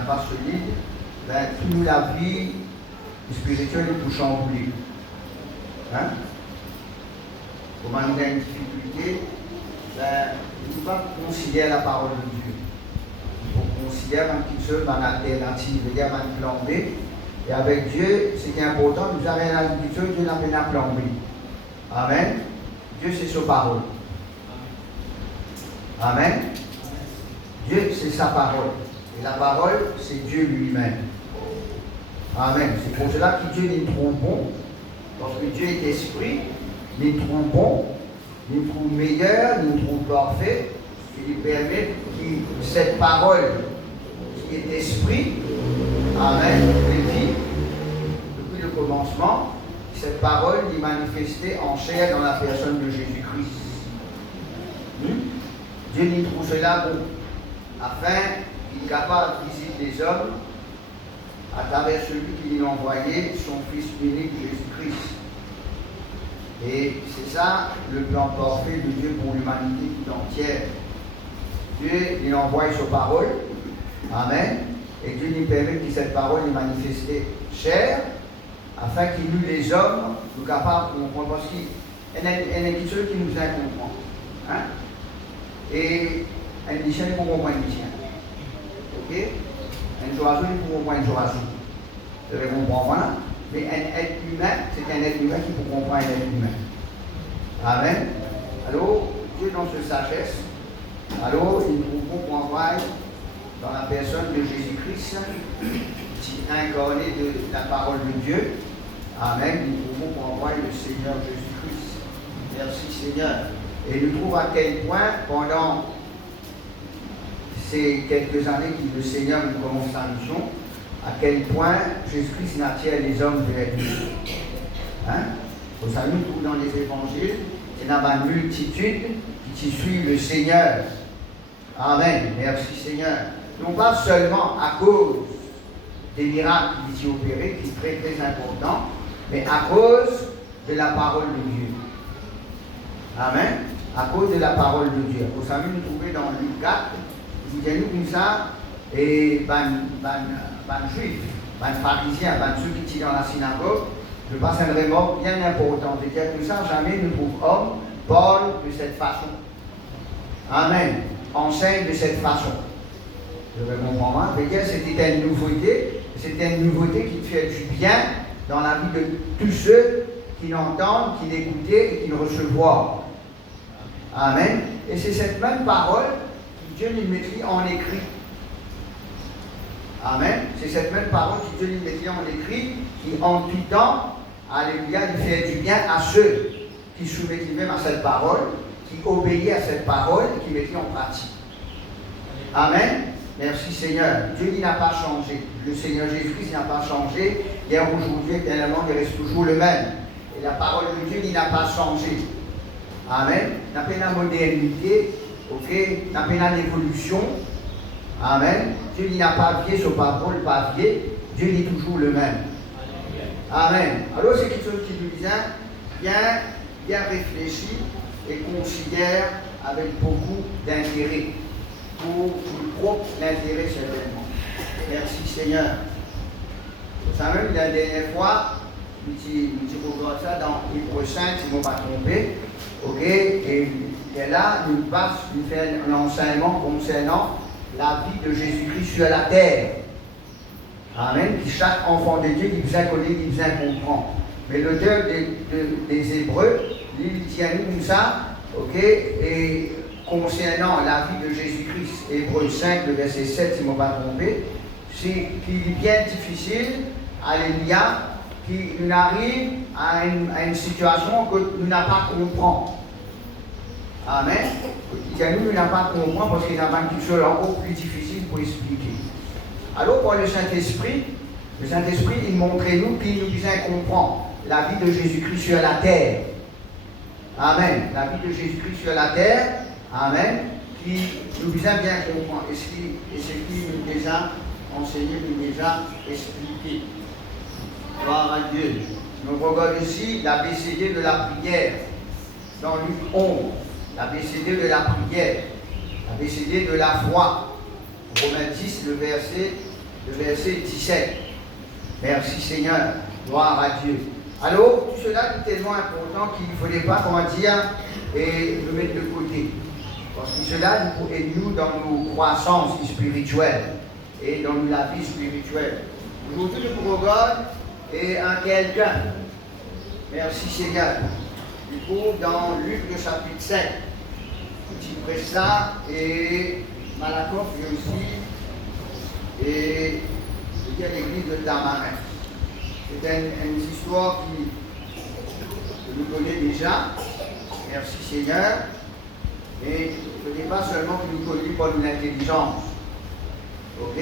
n'a pas solide, ben, toute la vie spirituelle est tout chamboulée. Hein? Comment on a une difficulté, ben, il ne faut pas considérer la parole de Dieu. Il faut considérer un petit peu une alternative, c'est-à-dire un plan B. Et avec Dieu, ce qui est important, nous avons une habitude, Dieu n'a pas un plan B. Amen. Dieu, c'est sa parole. Amen. Dieu, c'est sa parole. Et la parole, c'est Dieu lui-même. Amen. C'est pour cela que Dieu nous trouve bon. Parce que Dieu est esprit, nous trouve bon, nous trouve meilleur, nous trouve parfait. Il permet que cette parole qui est esprit, amen, de vie, depuis le commencement, cette parole est manifestée en chair dans la personne de Jésus-Christ. Dieu nous trouve cela bon, afin qu'il est capable de visiter les hommes à travers celui qui lui a envoyé, son Fils unique Jésus-Christ. Et c'est ça le plan parfait de Dieu pour l'humanité tout entière. Dieu il envoie sa parole, amen, et Dieu nous permet que cette parole est manifestée chair, afin que nous les hommes, nous capables de comprendre, parce qu'il y a quelque chose qui nous aide à comprendre. Hein? Et un lycéen pour comprendre un lycéen. Ok? Un joazo pour comprendre un joazo. Vous devez comprendre, voilà. Mais un être humain, c'est un être humain qui peut comprendre un être humain. Amen. Alors, Dieu dans sa sagesse, alors il nous comprend dans la personne de Jésus-Christ, qui est incarné de la parole de Dieu. Amen. Il nous comprend le Seigneur Jésus-Christ. Merci Seigneur. Et nous trouvons à quel point, pendant ces quelques années que le Seigneur nous commence sa mission, à quel point Jésus-Christ attire les hommes vers lui. Hein? Vous savez, nous trouvons dans les évangiles, il y a une multitude qui suit le Seigneur. Amen. Merci Seigneur. Non pas seulement à cause des miracles qui sont opérés, qui sont très très importants, mais à cause de la parole de Dieu. Amen. À cause de la parole de Dieu. Vous savez, nous trouvons dans Luc 4, il dit nous comme ça, et juifs, pharisiens, ceux qui étaient dans la synagogue, je passe un remords bien important. C'est-à-dire que ça, jamais nous trouvons homme, Paul de cette façon. Amen. Enseigne de cette façon. Je vais comprendre. C'est-à-dire que c'était une nouveauté qui fait du bien dans la vie de tous ceux qui l'entendent, qui l'écoutaient et qui le recevoient. Amen. Et c'est cette même parole que Dieu nous mettait en écrit. Amen. C'est cette même parole que Dieu nous mettait en écrit qui, en tout temps, alléluia, lui fait du bien à ceux qui soumettent même à cette parole, qui obéissent à cette parole, qui mettent en pratique. Amen. Merci Seigneur. Dieu n'a pas changé. Le Seigneur Jésus-Christ n'a pas changé. Hier, aujourd'hui, éternellement, il reste toujours le même. Et la parole de Dieu n'a pas changé. Amen. N'a pas la modernité, ok? N'a pas l'évolution. Amen. Dieu n'a pas vié sur parole, pas vié. Dieu est toujours le même. Amen. Alors c'est quelque chose qui nous vient bien réfléchi et considère avec beaucoup d'intérêt. Pour le propre l'intérêt certainement. Merci Seigneur. Vous savez, la dernière fois, nous regarde ça dans Hébreux 5, si je ne me pas trompé. Ok, et là, nous faisons un enseignement concernant la vie de Jésus-Christ sur la terre. Amen. Qui chaque enfant de Dieu qui besoin connaître, qui besoin comprendre. Mais l'auteur des Hébreux, il tient nous ça, ok, et concernant la vie de Jésus-Christ, Hébreux 5, le verset 7, si je ne me pas trompé, c'est qu'il est bien difficile, alléluia, qu'il arrive à une situation que nous n'avons pas comprendre. Amen. Nous n'avons pas comprendre parce qu'il y a quelque chose encore plus difficile pour expliquer. Alors, pour le Saint-Esprit, il montre nous qu'il nous besoin comprendre la vie de Jésus-Christ sur la terre. Amen. La vie de Jésus-Christ sur la terre. Amen. Qui nous besoin bien comprendre. Et ce qui nous déjà enseigné, nous déjà expliqué. Gloire à Dieu. Nous regardons ici l'ABCD de la prière. Dans Luc 11. L'ABCD de la prière. L'ABCD de la foi. Romains 10, le verset le verset 17. Merci Seigneur, gloire à Dieu. Alors, tout cela est tellement important qu'il ne fallait pas, comment dire, et le mettre de côté. Parce que cela nous aide nous dans nos croissances spirituelles et dans la vie spirituelle. Aujourd'hui, le programme est un quelqu'un. Merci Seigneur. Du coup, dans Luc le chapitre 7, petit Presta et Malakoff aussi, et c'était l'église de Tamarin. C'est une histoire que nous connaissons déjà. Merci Seigneur. Et ce n'est pas seulement que nous connaissons par une intelligence. Ok?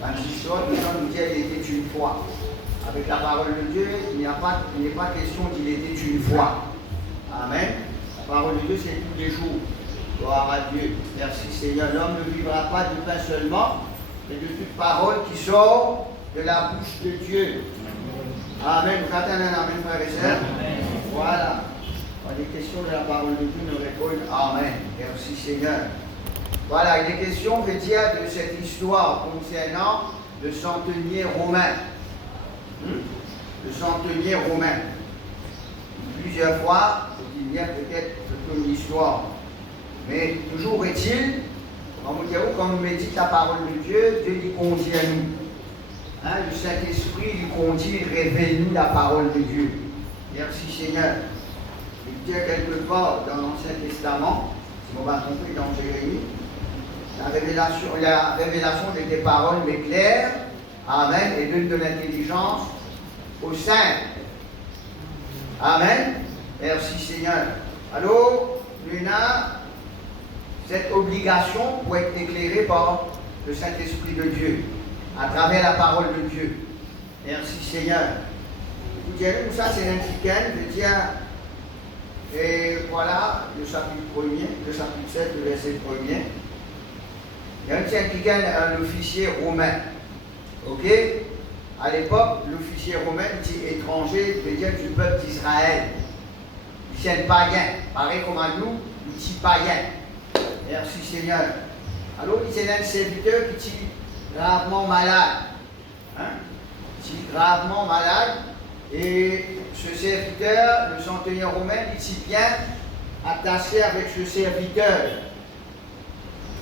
Dans l'histoire, nous dit qu'il était une fois. Avec la parole de Dieu, il n'est pas question qu'il était une fois. Amen. La parole de Dieu, c'est tous les jours. Gloire à Dieu. Merci Seigneur. L'homme ne vivra pas de pain seulement, mais de toute parole qui sort de la bouche de Dieu. Amen. Vous attendez un amen, frères et sœurs? Voilà. Quand les questions de la parole de Dieu nous répondent Amen. Merci Seigneur. Voilà, il est question de dire de cette histoire concernant le centenier romain. Le centenier romain. Plusieurs fois, il y a peut-être toute une histoire. Mais toujours est-il, quand nous méditons la parole de Dieu, Dieu lui conduit à nous. Hein, le Saint-Esprit lui conduit, révèle-nous la parole de Dieu. Merci Seigneur. Il dit quelque part dans l'Ancien Testament, si on va tromper dans Jérémie, la révélation de tes paroles m'éclaire, Amen, et donne de l'intelligence aux saints. Amen. Merci Seigneur. Alors, nous avons cette obligation pour être éclairée par le Saint-Esprit de Dieu, à travers la parole de Dieu. Merci Seigneur. Vous direz, ça c'est l'impliquant de dire, et voilà le chapitre 1er, le chapitre 7, le verset 1er. Il y a un petit impliquant, un officier romain. Ok? À l'époque, l'officier romain était étranger, c'est-à-dire du peuple d'Israël. C'est un païen, pareil comme à nous, il est païen. Merci Seigneur. Alors, il est un serviteur qui est gravement malade. Hein? Il est gravement malade. Et ce serviteur, le centenier romain, il est bien attaché avec ce serviteur.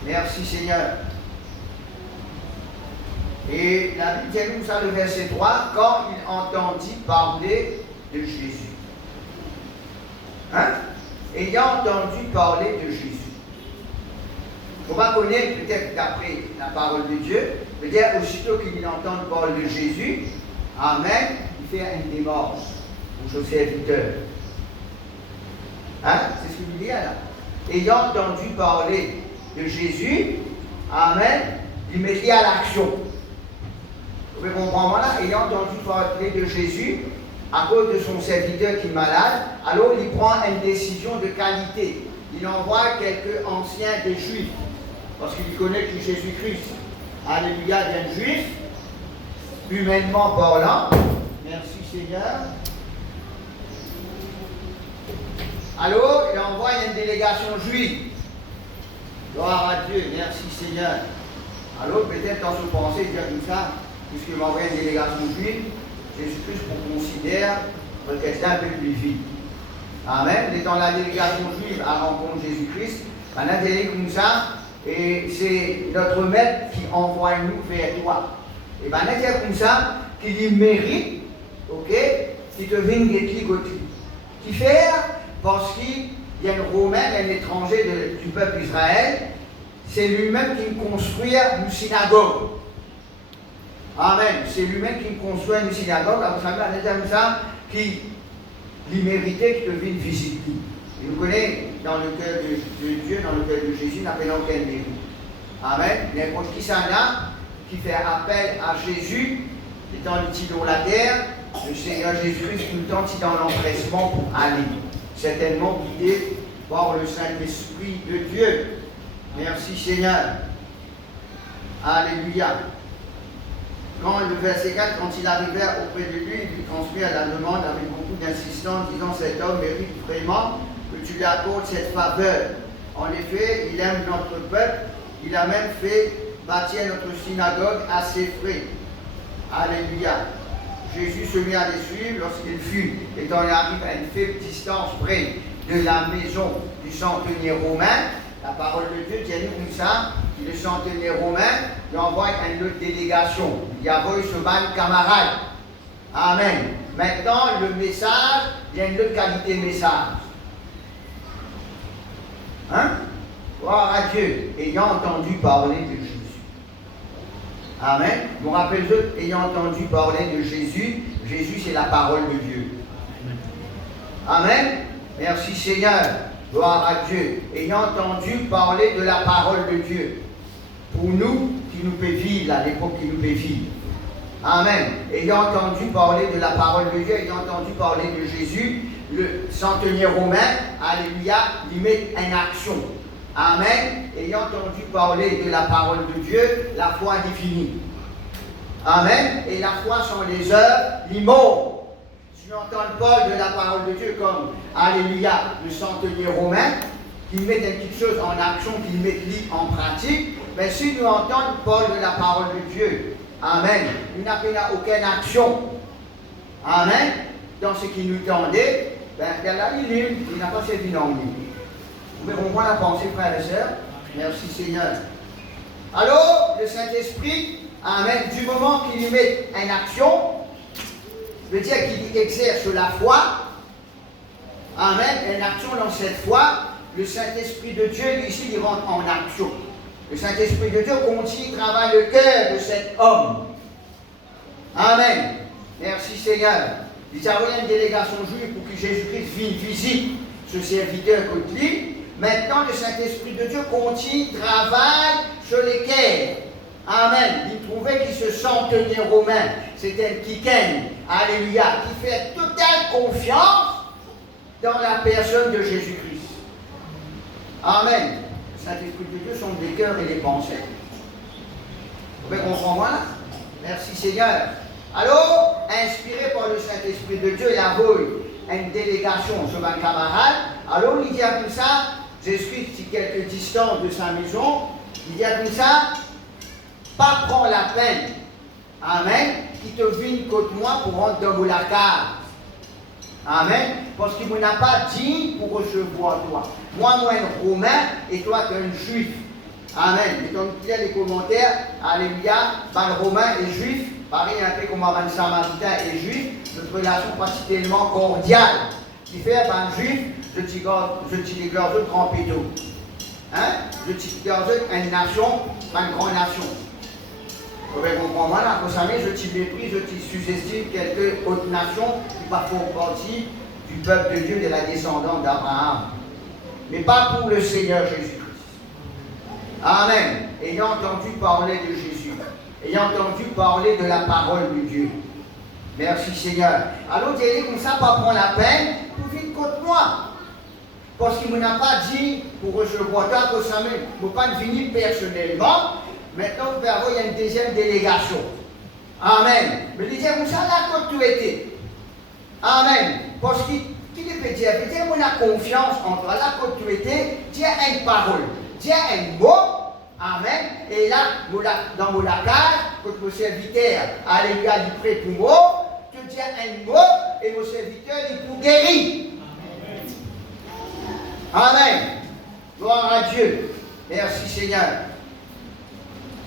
Merci Seigneur. Et la Bible dit nous ça le verset 3, quand il entendit parler de Jésus. Hein? Ayant entendu parler de Jésus. On va connaître peut-être d'après la parole de Dieu, peut-être aussitôt qu'il entend parler de Jésus, Amen, il fait une démarche pour ce serviteur. Hein? C'est ce qu'il dit là. Ayant entendu parler de Jésus, Amen, il met à l'action. Vous comprenez là, ayant entendu parler de Jésus, à cause de son serviteur qui est malade, alors il prend une décision de qualité. Il envoie quelques anciens des Juifs, parce qu'il connaît que Jésus-Christ, alléluia, est un Juif, humainement parlant. Merci Seigneur. Alors, il envoie une délégation juive. Gloire à Dieu, merci Seigneur. Alors, peut-être dans ce pensée, dire comme ça, puisqu'il m'envoie une délégation juive, Jésus-Christ qu'on considère peut-être un peu plus vite. Amen. Et dans la délégation juive à rencontre Jésus-Christ, on a dit comme ça, et c'est notre maître qui envoie nous vers toi. Et bien, on a dit comme ça, qu'il mérite, ok, qu'il te vienne des côté. Qui fait, parce qu'il y a un Romain, un étranger du peuple d'Israël, c'est lui-même qui construit une synagogue. Amen. C'est lui-même qui construit une synagogue. Vous savez, on a dit comme ça, qui méritait qu'il te vienne visiter. Il nous connaît dans le cœur de Dieu, dans le cœur de Jésus, n'a pas aucun mérite. Amen. N'importe qui s'en a, qui fait appel à Jésus, étant le dans la terre, le Seigneur Jésus-Christ tout le temps est dans l'empressement pour aller. Certainement guidé par le Saint-Esprit de Dieu. Merci Seigneur. Alléluia. Quand le verset 4, quand il arrivait auprès de lui, il lui transmet à la demande avec beaucoup d'insistance, disant cet homme mérite vraiment que tu lui accordes cette faveur. En effet, il aime notre peuple, il a même fait bâtir notre synagogue à ses frais. Alléluia. Jésus se mit à les suivre lorsqu'il fut, étant arrivé à une faible distance près de la maison du centenier romain. La parole de Dieu dit comme ça, le centenier romain lui envoie une autre délégation. Il y a ce ban camarade. Amen. Maintenant, le message, il y a une autre qualité de message. Hein? Gloire à Dieu, ayant entendu parler de Jésus. Amen. Je vous rappelle, ayant entendu parler de Jésus, Jésus c'est la parole de Dieu. Amen. Merci Seigneur. Gloire à Dieu. Ayant entendu parler de la parole de Dieu. Pour nous qui nous peut vivre, à l'époque qui nous peut vivre. Amen. Ayant entendu parler de la parole de Dieu, ayant entendu parler de Jésus, le centenier romain, alléluia, lui met en action. Amen. Ayant entendu parler de la parole de Dieu, la foi définie. Amen. Et la foi sont les œuvres, les mots. Si nous entendons Paul de la parole de Dieu comme, alléluia, le centenier romain, qui met quelque chose en action, qui met en pratique, mais si nous entendons Paul de la parole de Dieu, amen, il n'a aucune action. Amen. Dans ce qui nous tendait, il n'a pas servi non plus. Vous pouvez comprendre la pensée, frères et sœurs? Merci Seigneur. Alors, le Saint-Esprit, amen, du moment qu'il y met en action, veut dire qu'il exerce la foi, amen, en action dans cette foi, le Saint-Esprit de Dieu, ici, il rentre en action. Le Saint-Esprit de Dieu continue, travaille le cœur de cet homme. Amen. Merci Seigneur. Il y a une délégation juive pour que Jésus-Christ visite ce serviteur contre lui. Maintenant, le Saint-Esprit de Dieu continue, travaille sur les cœurs. Amen. Il trouvait qu'il se centenier romain. C'était un kiken. Alléluia. Qui fait totale confiance dans la personne de Jésus-Christ. Amen. Le Saint-Esprit de Dieu sont des cœurs et des pensées. Vous pouvez comprendre là? Merci Seigneur. Alors, inspiré par le Saint-Esprit de Dieu, il a voulu une délégation sur un camarade. Alors, il dit comme ça, Jésus-Christ, si quelques distances de sa maison, il dit comme ça, pas prendre la peine, amen, qui te vienne contre moi pour rentrer dans la cave. Amen. Parce qu'il ne m'a pas dit pour recevoir toi. Moi, un Romain et toi, tu es un Juif. Amen. Et donc, il y a les commentaires, alléluia, le Romain est Juif, pareil un peu comme un Samaritain est Juif, notre relation pas tellement cordiale. Qui fait, Juif, je te dégage de grand pédo. Hein? Je te dégage une nation, pas une grande nation. Vous pouvez comprendre, là, pour ça, je te méprise, je te sous-estime quelques autres nations qui parfois font partie du peuple de Dieu, de la descendance d'Abraham. Mais pas pour le Seigneur Jésus-Christ. Amen. Ayant entendu parler de Jésus, ayant entendu parler de la parole de Dieu. Merci Seigneur. Alors, tu es comme ça, pas prendre la peine pour venir contre moi. Parce qu'il ne m'a pas dit pour recevoir toi, pour ça, il ne pas venir personnellement. Maintenant, vous pouvez avoir une deuxième délégation. Amen. Mais il disait comme ça, là, quand tu étais. Amen. Parce qu'il peut dire, on a confiance en toi, là, quand tu étais, dis une parole, dis un mot. Amen. Et là, dans mon cage, quand mon serviteur, alléluia, il prie pour moi, tu dis un mot, et mon serviteur, il pour guérir. Amen. Gloire à Dieu. Merci Seigneur.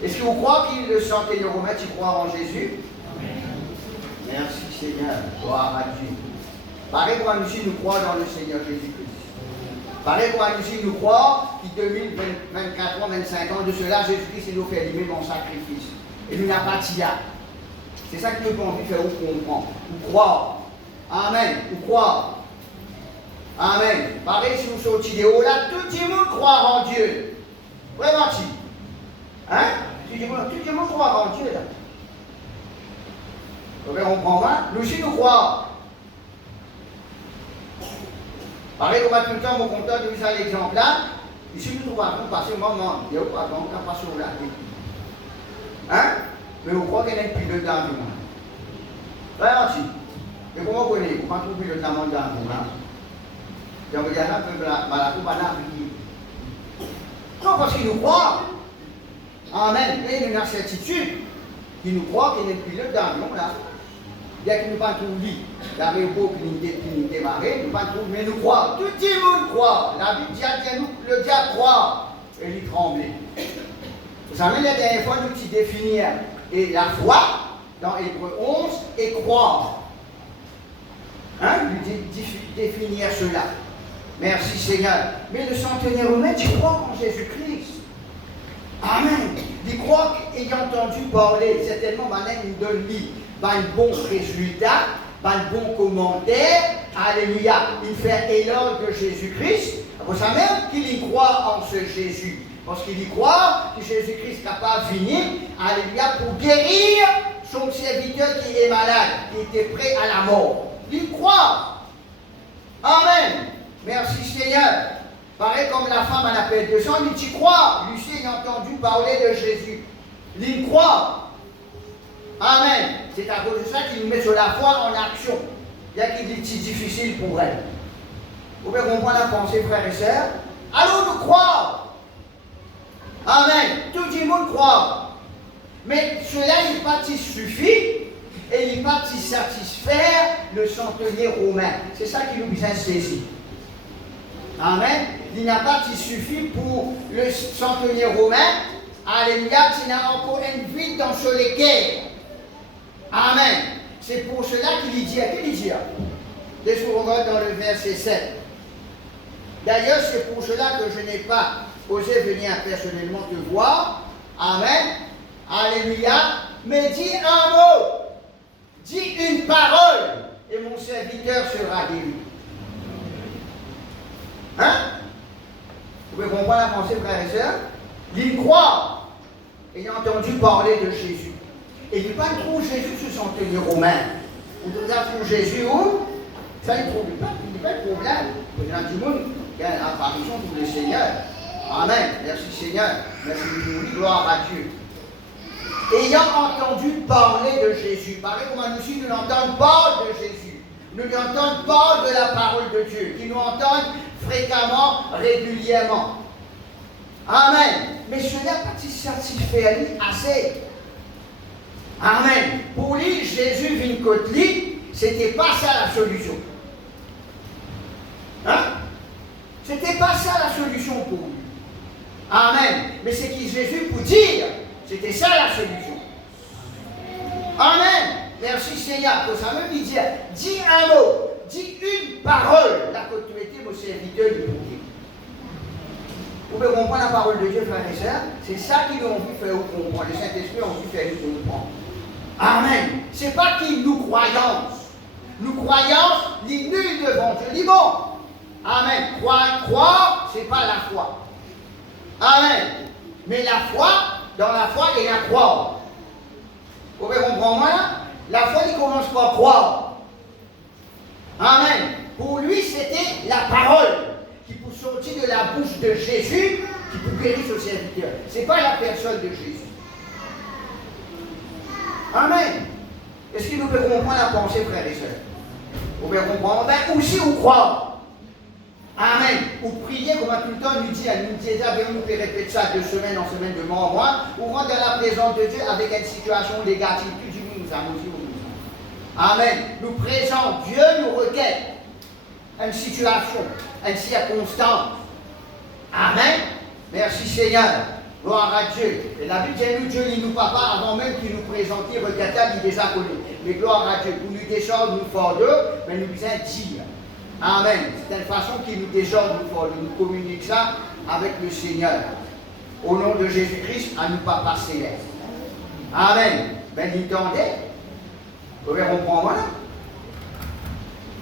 Est-ce que vous croyez qu'il le centenier romain, tu crois en Jésus? Merci Seigneur. Gloire à Dieu. Pareil pour nous ici, nous croyons dans le Seigneur Jésus-Christ. Pareil pour nous ici, nous croyons qu'il 2024 ans, 25 ans de cela, Jésus-Christ nous fait livrer mon sacrifice. Et nous n'avons pas de tia. C'est ça que nous avons envie de faire, ou comprendre, ou croire. Amen. Ou croire. Amen. Pareil si vous sortez de haut là, tout le monde croit en Dieu. Vraiment, hein? Tout le monde croit en Dieu là. Vous comprenez? Nous aussi nous croyons. Pareil, on va tout le temps, mon content de vous à l'exemple là. Ici, nous trouvons passer un moment. Il y a pas donc, on passe sur la tête. Hein? Mais vous croyez qu'il y a un pilote dans le monde. Vraiment, si. Et comment vous connaissez? Vous pensez que le pilote dans le monde là? Je vous dis, là, la coupe à la vie. Non, parce qu'il nous croit. Amen. Et une certitude qui nous croit qu'il est le pilote d'avion là. Bien que nous ne pas tout dit, la réponse qui nous démarrer, nous ne pas tout, mais nous croyons. Tout le monde croit. La Bible dit à nous, le diable croit. Et il tremble. Vous savez, la dernière fois, nous définir et la foi, dans Hébreu 11, et croire. Hein, nous définir cela. Merci Seigneur. Mais le centenaire romain, tu crois en Jésus-Christ. Amen. Il croit qu'ayant entendu parler, certainement, maintenant, il nous donne un bon résultat, un bon commentaire. Alléluia. Il fait éloge de Jésus-Christ. Vous savez même qu'il y croit en ce Jésus. Parce qu'il y croit que Jésus-Christ est capable de venir, alléluia, pour guérir son serviteur qui est malade, qui était prêt à la mort. Il croit. Amen. Merci Seigneur. Pareil comme la femme à l'appel de sang, il dit croit. Lucie a entendu parler de Jésus. Il croit. Amen. C'est à cause de ça qu'il nous met sur la foi en action. Bien qu'il est difficile pour elle. Vous pouvez comprendre la pensée, frères et sœurs. Allons nous croire. Amen. Tout le monde croit. Mais cela, il n'est pas suffit. Et il n'est pas satisfaire le centenier romain. C'est ça qui nous besoin saisir. Amen. Il n'a pas suffi pour le centenier romain. Alléluia, il a encore une vie dans ce léquer. Amen. C'est pour cela qu'il dit. Qu'il dit. Dès que vous regardez dans le verset 7. D'ailleurs, c'est pour cela que je n'ai pas osé venir personnellement te voir. Amen. Alléluia. Mais dis un mot. Dis une parole. Et mon serviteur sera guéri. Hein? Vous pouvez comprendre la pensée, frères et sœurs? Il croit, ayant entendu parler de Jésus. Et il ne pas trouver Jésus sur son tenue romain. Vous trouvez Jésus où? Ça, il ne trouve pas. Il n'y a pas de problème. Il y a du monde qui a une apparition pour le Seigneur. Amen. Merci Seigneur. Merci de gloire à Dieu. Ayant entendu parler de Jésus. Pareil comme nous aussi, nous l'entendons parler de Jésus. Nous l'entendons parler de la parole de Dieu. Qui nous entendent fréquemment, régulièrement. Amen. Mais cela pas satisfait assez. Amen. Pour lui, Jésus vient côté lui, c'était pas ça la solution. Hein? C'était pas ça la solution pour lui. Amen. Mais c'est qui Jésus pour dire, c'était ça la solution. Amen. Merci Seigneur. Pour ça même il dit, dis un mot, dis une parole. La continuité, mon serviteur du bouquet. Vous pouvez comprendre la parole de Dieu, frères et sœurs. C'est ça qu'ils ont vu faire comprendre. Le Saint-Esprit a vu faire comprendre. Amen. Ce n'est pas qu'il nous croyance. Nous croyance, les nuls devant Dieu. Dis bon. Amen. Croire, ce n'est pas la foi. Amen. Mais la foi, dans la foi, il y a croire. Vous pouvez comprendre moi là? La foi, il commence par croire. Amen. Pour lui, c'était la parole qui peut sortir de la bouche de Jésus, qui peut guérir son serviteur. Ce n'est pas la personne de Jésus. Amen. Est-ce que nous pouvons comprendre la pensée, frères et sœurs? Vous pouvez comprendre? Ben, aussi, vous croire. Amen. Ou prier, comme tout le temps nous dit, nous déjà, nous répéter ça de semaine en semaine, de mois en mois, ou rendre dans la présence de Dieu avec une situation négative. Tout du monde nous a aussi. Amen. Nous présentons, Dieu nous requête une situation, une circonstance. Amen. Merci Seigneur. Gloire à Dieu. Et la Bible dit, nous, Dieu ne nous pas avant même qu'il nous présente, regarde, il déjà connu. Mais gloire à Dieu. Pour nous descendre, nous fort d'eux, mais nous besoin dire. Amen. C'est une façon qui nous descend, nous communique ça avec le Seigneur. Au nom de Jésus-Christ, à nous Papa céleste. Amen. Ben, il tendait. Vous pouvez comprendre, voilà.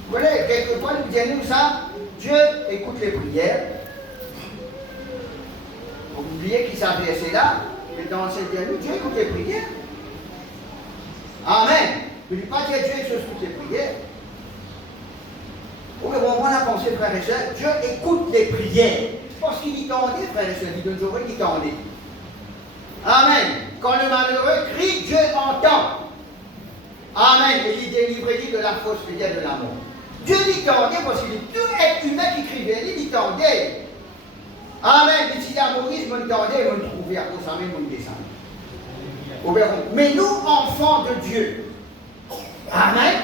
Vous voyez, quelquefois, nous disons ça, Dieu écoute les prières. Vous oubliez qu'il s'avait assez là, mais dans cette dialogue, Dieu écoute les prières. Amen. Je ne dis pas dire Dieu écoute les prières. Vous pouvez comprendre la pensée, frères et sœurs. Dieu écoute les prières. Parce qu'il y tendait, frères et sœurs. Il donne toujours qu'il tendait. Amen. Quand le malheureux crie, Dieu entend. Amen. Et il délivre de la fausse prière de la mort. Dieu lui tendait parce qu'il dit tout être humain qui criait, il lui tendait. Amen. Il dit à Moïse, je me tendais, je me trouvais à cause de mon descendant. obéiront. Mais nous, enfants de Dieu, amen,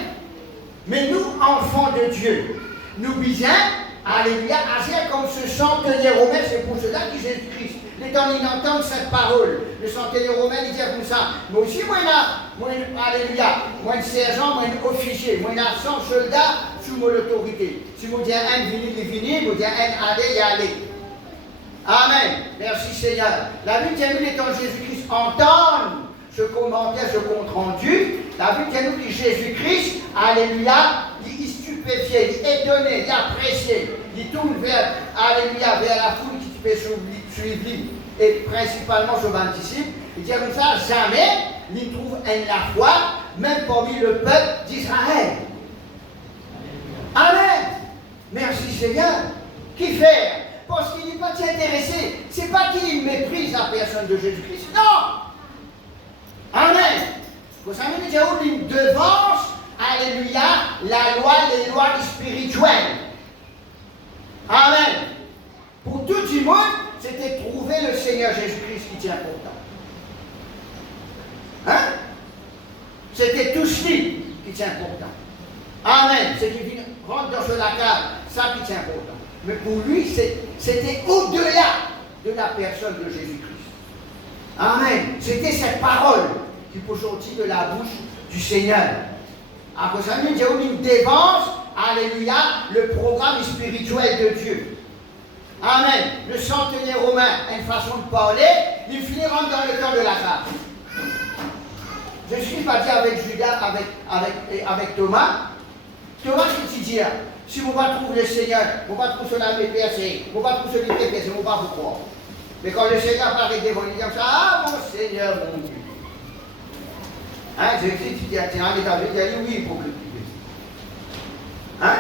mais nous, enfants de Dieu, nous disons, alléluia, agir comme ce centenier romain, c'est pour cela que Jésus-Christ, les temps ils entendent cette parole, le centenier romain, il dit comme ça, moi aussi, alléluia, moi un sergent, moi un officier, moi un 100 soldats sous mon autorité. Si vous dites un vini, vous dites un aller, y aller. Amen. Merci Seigneur. La Bible tient nous, les temps de Jésus-Christ, entendent ce commentaire, ce compte rendu. La Bible tient nous que Jésus-Christ, alléluia, il est stupéfié, il est étonné, il est apprécié. Il tourne vers, alléluia, vers la foule qui peut suivre lui, et principalement sur les disciples. Il dit comme ça, jamais il trouve la foi, même parmi le peuple d'Israël. Amen. Merci Seigneur. Qui fait? Parce qu'il n'est pas intéressé. Ce n'est pas qu'il méprise la personne de Jésus-Christ. Non. Amen. Vous savez, il y a une devance, alléluia, la loi, les lois spirituelles. Amen. Pour tout le monde, c'était trouver le Seigneur Jésus-Christ qui tient important. Hein? C'était tout ce qui tient important. Amen. C'est qui rentre dans ce lac, ça qui tient important. Mais pour lui, c'était au-delà de la personne de Jésus-Christ. Amen. C'était cette parole qui peut sortir de la bouche du Seigneur. Après ça, il y a une dévance, alléluia, le programme spirituel de Dieu. Amen. Le centenier romain a une façon de parler, il finit rentre dans le temps de la grâce. Je suis parti avec Judas, avec Thomas. Thomas, qu'est-ce qu'il dit? Si vous ne pas trouver le Seigneur, vous ne pas trouver cela PPC, vous ne pas trouver celui PPC, vous ne pas vous croire. Mais quand le Seigneur apparaît devant lui, il dit comme ça, ah mon Seigneur, mon Dieu. Hein, Jésus, tu dis, tiens, il a dit oui pour que tu puisses. Hein?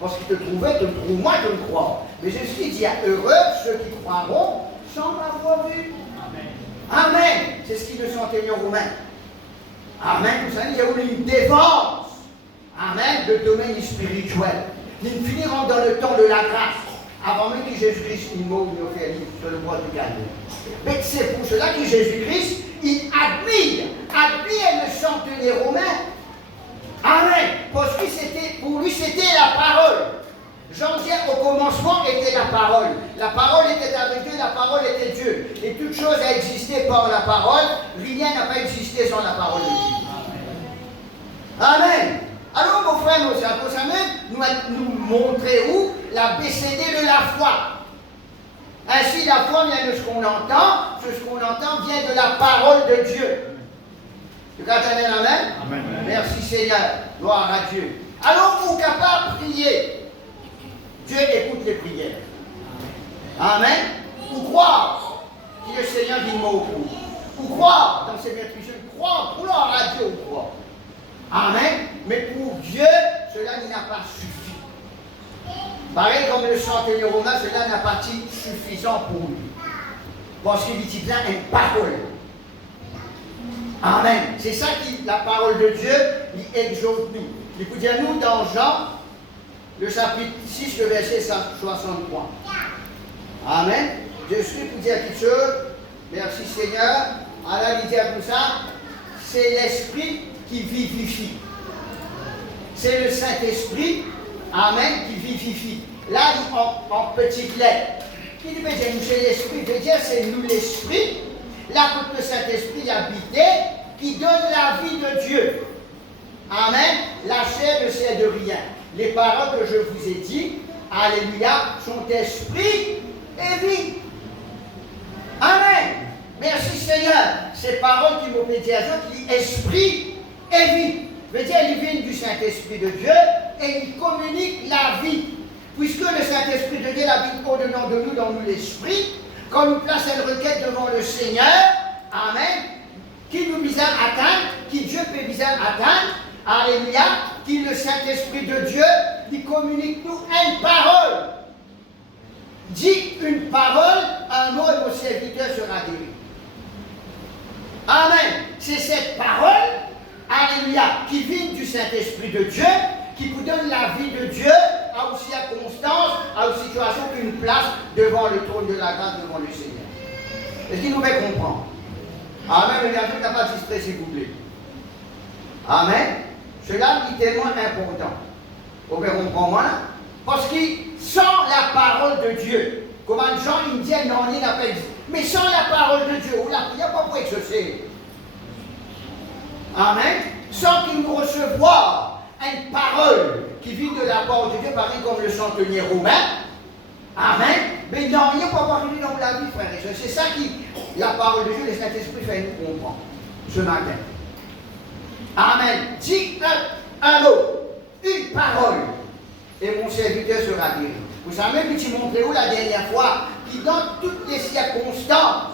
Parce qu'il te trouvait, te trouve, moi je le crois. Mais Jésus dit, heureux ceux qui croiront sans m'avoir vu. Amen. Amen. C'est ce qu'il le centenier romain. Amen. Vous savez, il y a eu une défense. Amen, de domaine spirituel. Nous finirons dans le temps de la grâce, avant même que Jésus-Christ nous fait sur le bois du calvaire. Mais c'est pour cela que Jésus-Christ, il admire le centenier romain. Amen. Parce que pour lui, c'était la parole. Jean dit au commencement était la parole. La parole était avec Dieu, la parole était Dieu. Et toute chose a existé par la parole. Rien n'a pas existé sans la parole de Dieu. Amen. Alors, mon frère, nos sœurs, nous montrer où l'ABCD de la foi. Ainsi, la foi vient de ce qu'on entend. Ce qu'on entend vient de la parole de Dieu. Tu as entendu amen? Amen? Merci Seigneur. Gloire à Dieu. Alors, pour capable de prier, Dieu écoute les prières. Amen. Ou croire que le Seigneur dit mot au coup. Ou croire dans ses maîtrises. Croire, gloire à Dieu ou croire. Amen. Mais pour Dieu, cela n'a pas suffi. Pareil comme le centenier romain, cela n'a pas été suffisant pour lui. Parce qu'il dit là une parole. Amen. C'est ça qui, la parole de Dieu, il exhorte nous. Il peut dire nous dans Jean, le chapitre 6, le verset 63. Amen. Je suis pour dire quelque chose. Merci Seigneur. Alors il dit comme ça, c'est l'esprit qui vivifie. C'est le Saint-Esprit, amen, qui vivifie. Là, en petites lettres. Qui veut dire nous, c'est l'Esprit, veut dire c'est nous l'Esprit. Là, où le Saint-Esprit habitait, qui donne la vie de Dieu. Amen. La chair ne sert de rien. Les paroles que je vous ai dites, alléluia, sont esprit et vie. Amen. Merci Seigneur. Ces paroles qui m'ont dit à Dieu, qui esprit et vie. Veut dire, ils viennent du Saint-Esprit de Dieu et ils communiquent la vie. Puisque le Saint-Esprit de Dieu habite au-dedans de nous, dans nous l'Esprit, quand nous plaçons une requête devant le Seigneur, amen, qui nous vise à atteindre, qui Dieu peut viser à atteindre, alléluia, qui le Saint-Esprit de Dieu, il communique nous une parole. Dit une parole, un mot et mon serviteur sera guéri. Amen. C'est cette parole, alléluia, qui vient du Saint-Esprit de Dieu, qui vous donne la vie de Dieu, à aussi à constance, à une situation qu'une place devant le trône de la grâce, devant le Seigneur. Est-ce qu'il nous fait comprendre? Amen. Regardez, n'a pas distrait, s'il vous plaît. Amen. Cela est tellement important. Vous pouvez comprendre là? Parce que sans la parole de Dieu, comme Jean il dit, non, il n'a pas dit. Mais sans la parole de Dieu, il n'y a pas pour exaucer. Amen. Sans qu'il nous recevoir une parole qui vient de la part de Dieu, pareil comme le centenier romain. Amen. Mais non, il n'y a pas parlé dans la vie, frère. C'est ça qui, la parole de Dieu, le Saint-Esprit fait nous comprendre ce matin. Amen. Dis un mot, une parole, et mon serviteur sera guéri. Vous savez, puis tu montré où la dernière fois, qui dans toutes les circonstances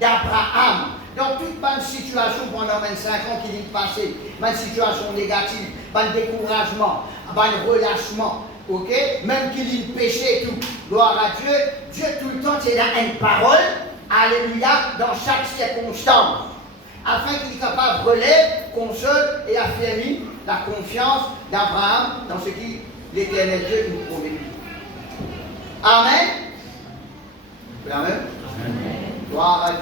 d'Abraham, dans toute bonne situation pendant 25 ans qui est passé, bonne situation négative, bon découragement, bon relâchement, ok, même qu'il y ait péché et tout, gloire à Dieu, Dieu tout le temps c'est là une parole, alléluia, dans chaque circonstance, afin qu'il soit capable de relever, console et affirmer la confiance d'Abraham dans ce qui l'Éternel Dieu nous promet. Amen. Amen. Gloire à Dieu.